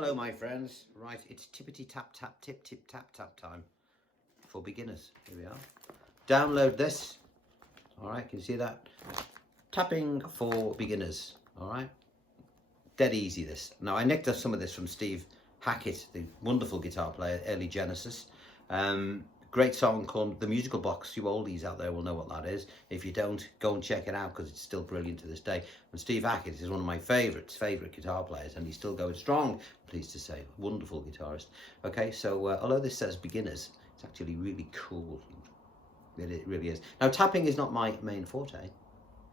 Hello my friends. Right, it's tippity tap tap tip tip tap tap time for beginners. Here we are. Download this. Alright, can you see that? Tapping for beginners. Alright. Dead easy this. Now I nicked up some of this from Steve Hackett, the wonderful guitar player, early Genesis. Great song called The Musical Box. You oldies out there will know what that is. If you don't, go and check it out because it's still brilliant to this day. And Steve Hackett is one of my favourite guitar players, and he's still going strong, I'm pleased to say. Wonderful guitarist. Okay, so although this says beginners, it's actually really cool. It really is. Now, tapping is not my main forte.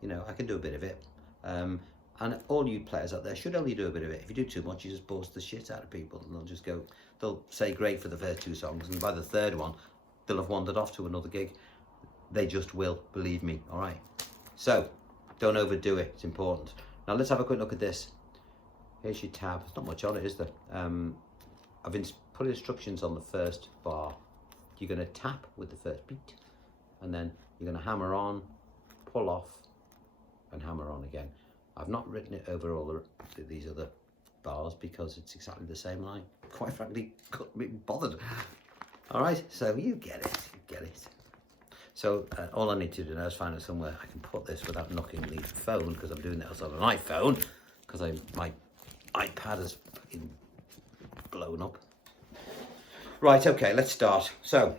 You know, I can do a bit of it. And all you players out there should only do a bit of it. If you do too much, you just bust the shit out of people, and they'll just go, they'll say great for the first two songs, and by the third one, they'll have wandered off to another gig. They just will, believe me. All right. So don't overdo it. It's important. Now let's have a quick look at this. Here's your tab. There's not much on it, is there? I've put instructions on the first bar. You're going to tap with the first beat, and then you're going to hammer on, pull off, and hammer on again. I've not written it over all these other bars because it's exactly the same, and I quite frankly couldn't be bothered. All right, so you get it, So all I need to do now is find out somewhere I can put this without knocking the phone, because I'm doing this on an iPhone, because my iPad is fucking blown up. Right, okay, let's start. So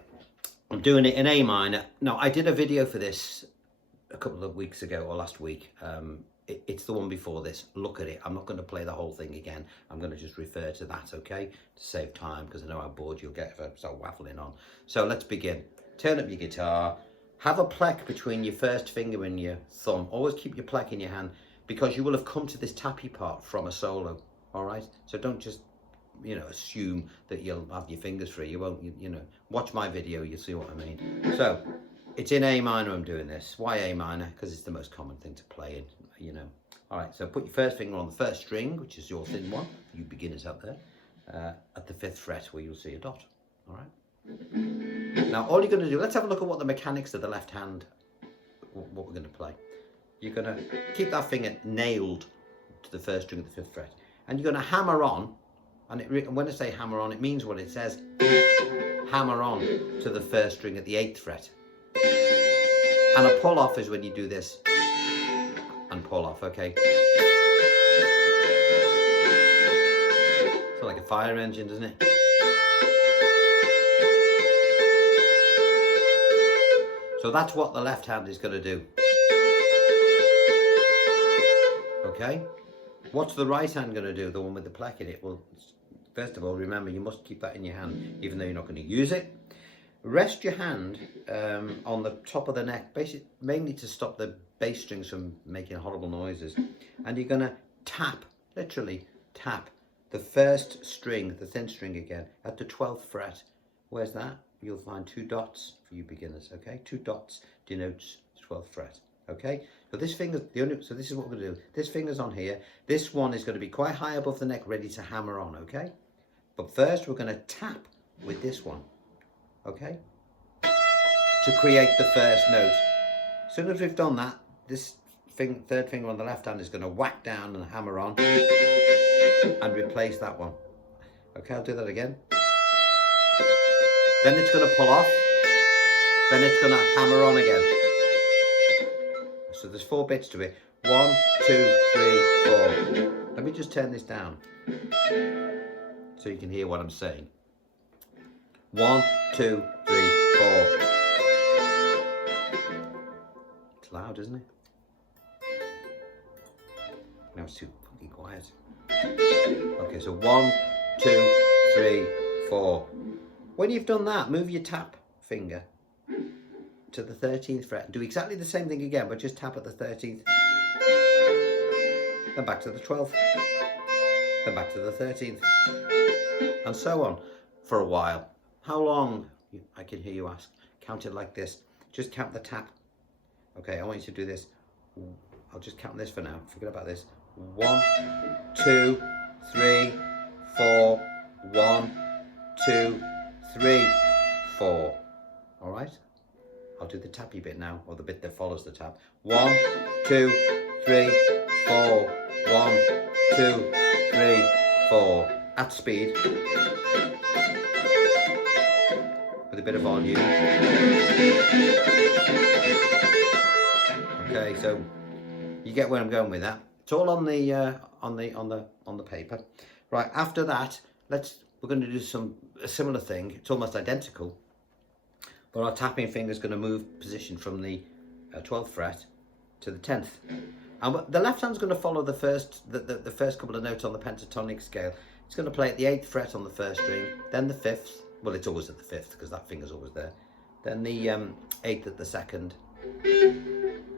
I'm doing it in A minor. Now, I did a video for this a couple of weeks ago, or last week. It's the one before this. Look at it. I'm not going to play the whole thing again. I'm going to just refer to that, okay? To save time, because I know how bored you'll get if I start waffling on. So let's begin. Turn up your guitar. Have a pleck between your first finger and your thumb. Always keep your pleck in your hand, because you will have come to this tappy part from a solo, all right? So don't just, assume that you'll have your fingers free. You won't, watch my video, you'll see what I mean. So it's in A minor I'm doing this. Why A minor? Because it's the most common thing to play in, All right, so put your first finger on the first string, which is your thin one, you beginners out there, at the 5th fret where you'll see a dot, all right? Now, all you're going to do, let's have a look at what the mechanics of the left hand, what we're going to play. You're going to keep that finger nailed to the first string of the 5th fret, and you're going to hammer on, and when I say hammer on, it means what it says. Hammer on to the first string at the 8th fret. And a pull off is when you do this and pull off, okay? It's like a fire engine, doesn't it? So that's what the left hand is going to do. Okay? What's the right hand going to do, the one with the pleck in it? Well, first of all, remember, you must keep that in your hand, even though you're not going to use it. Rest your hand on the top of the neck, basically, mainly to stop the bass strings from making horrible noises. And you're going to tap, literally tap, the first string, the thin string again, at the 12th fret. Where's that? You'll find 2 dots for you beginners, okay? 2 dots denotes 12th fret, okay? So this finger's so this is what we're going to do. This finger's on here. This one is going to be quite high above the neck, ready to hammer on, okay? But first, we're going to tap with this one. Okay, to create the first note. As soon as we've done that, this third finger on the left hand is going to whack down and hammer on and replace that one. Okay, I'll do that again. Then it's going to pull off, then it's going to hammer on again. So there's 4 bits to it. 1, 2, 3, 4. Let me just turn this down so you can hear what I'm saying. 1, 2, 3, 4. It's loud, isn't it? Now it's too fucking quiet. Okay, so 1, 2, 3, 4. When you've done that, move your tap finger to the 13th fret. Do exactly the same thing again, but just tap at the 13th. Then back to the 12th. Then back to the 13th. And so on for a while. How long? I can hear you ask. Count it like this. Just count the tap. Okay, I want you to do this. I'll just count this for now. Forget about this. 1, 2, 3, 4. 1, 2, 3, 4. All right? I'll do the tappy bit now, or the bit that follows the tap. 1, 2, 3, 4. 1, 2, 3, 4. at speed with a bit of volume. Okay, so you get where I'm going with that. It's all on the paper. Right, after that, we're going to do a similar thing. It's almost identical, but our tapping finger is going to move position from the 12th fret to the 10th. And the left hand's going to follow the first couple of notes on the pentatonic scale. It's going to play at the 8th fret on the first string, then the 5th. Well, it's always at the 5th because that finger's always there. Then the 8th at the 2nd,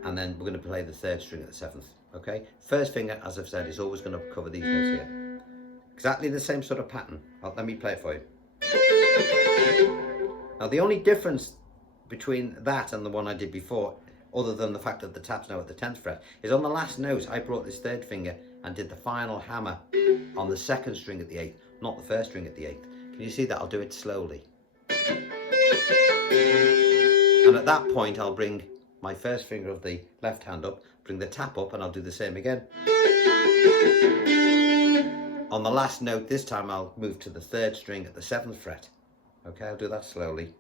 and then we're going to play the 3rd string at the 7th. Okay, first finger, as I've said, is always going to cover these notes here. Exactly the same sort of pattern. Let me play it for you. Now, the only difference between that and the one I did before, other than the fact that the tap's now at the 10th fret, is on the last note I brought this 3rd finger and did the final hammer on the 2nd string at the 8th, not the 1st string at the 8th. Can you see that? I'll do it slowly. And at that point I'll bring my first finger of the left hand up, bring the tap up, and I'll do the same again. On the last note this time I'll move to the 3rd string at the 7th fret. Okay, I'll do that slowly.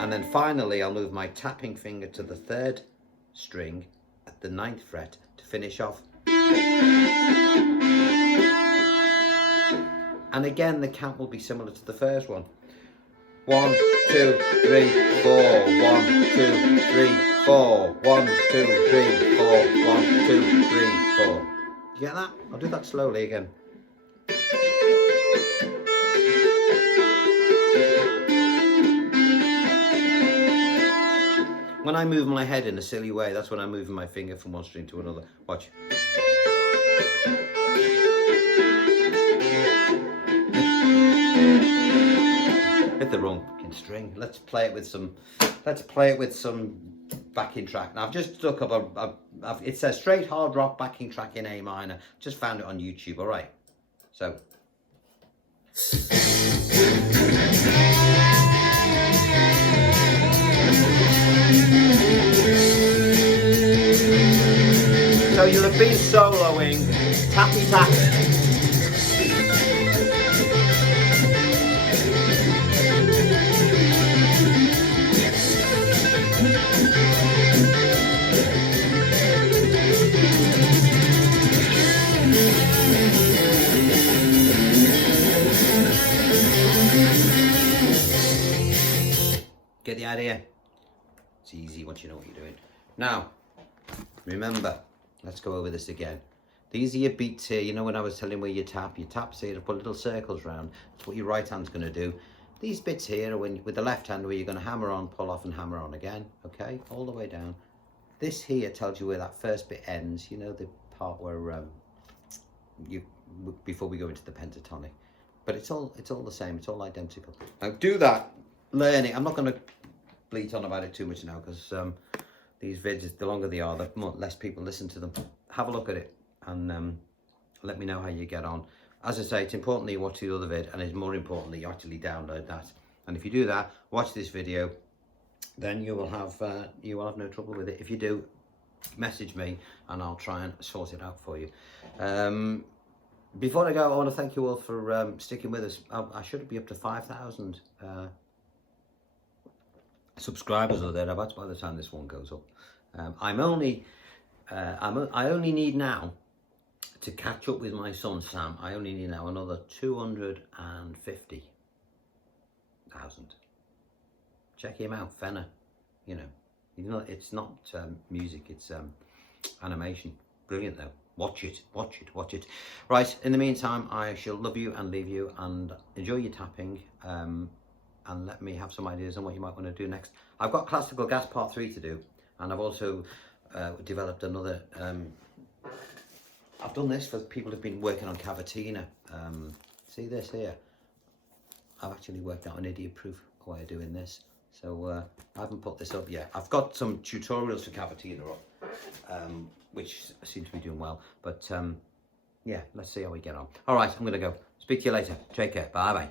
And then finally I'll move my tapping finger to the 3rd string at the 9th fret to finish off. And again the count will be similar to the first one. 1, 2, 3, 4, 1, 2, 3, 4, 1, 2, 3, 4, 1, 2, 3, 4. You get that? I'll do that slowly again. When I move my head in a silly way, that's when I'm moving my finger from one string to another. Watch. Hit the wrong fucking string. Let's play it with some backing track. Now I've just stuck up it says straight hard rock backing track in A minor. Just found it on YouTube. All right. So. So you'll have been soloing, tappy tapping. Get the idea? It's easy once you know what you're doing. Now, remember, let's go over this again. These are your beats here. You know when I was telling where you tap here to put little circles around. That's what your right hand's going to do. These bits here are with the left hand where you're going to hammer on, pull off and hammer on again. Okay, all the way down. This here tells you where that first bit ends. You know, the part where before we go into the pentatonic. But it's all the same. It's all identical. Now do that. Learn it. I'm not going to bleat on about it too much now because these vids, the longer they are, the less people listen to them. Have a look at it and let me know how you get on. As I say, it's important that you watch the other vid, and it's more important that you actually download that. And if you do that, watch this video, then you will have no trouble with it. If you do, message me and I'll try and sort it out for you. Before I go, I want to thank you all for sticking with us. I should be up to 5,000 subscribers or thereabouts by the time this one goes up. I only need now to catch up with my son Sam. I only need now another 250,000. Check him out, Fennah. You know, it's not music, it's animation. Brilliant though. Watch it. Right, in the meantime, I shall love you and leave you, and enjoy your tapping, and let me have some ideas on what you might want to do next. I've got Classical Gas Part 3 to do, and I've also developed another, I've done this for people who've been working on cavatina. See this here? I've actually worked out an idiot-proof way of doing this. So I haven't put this up yet. I've got some tutorials for cavatina up, which seem to be doing well. But yeah, let's see how we get on. All right, I'm going to go. Speak to you later. Take care. Bye-bye.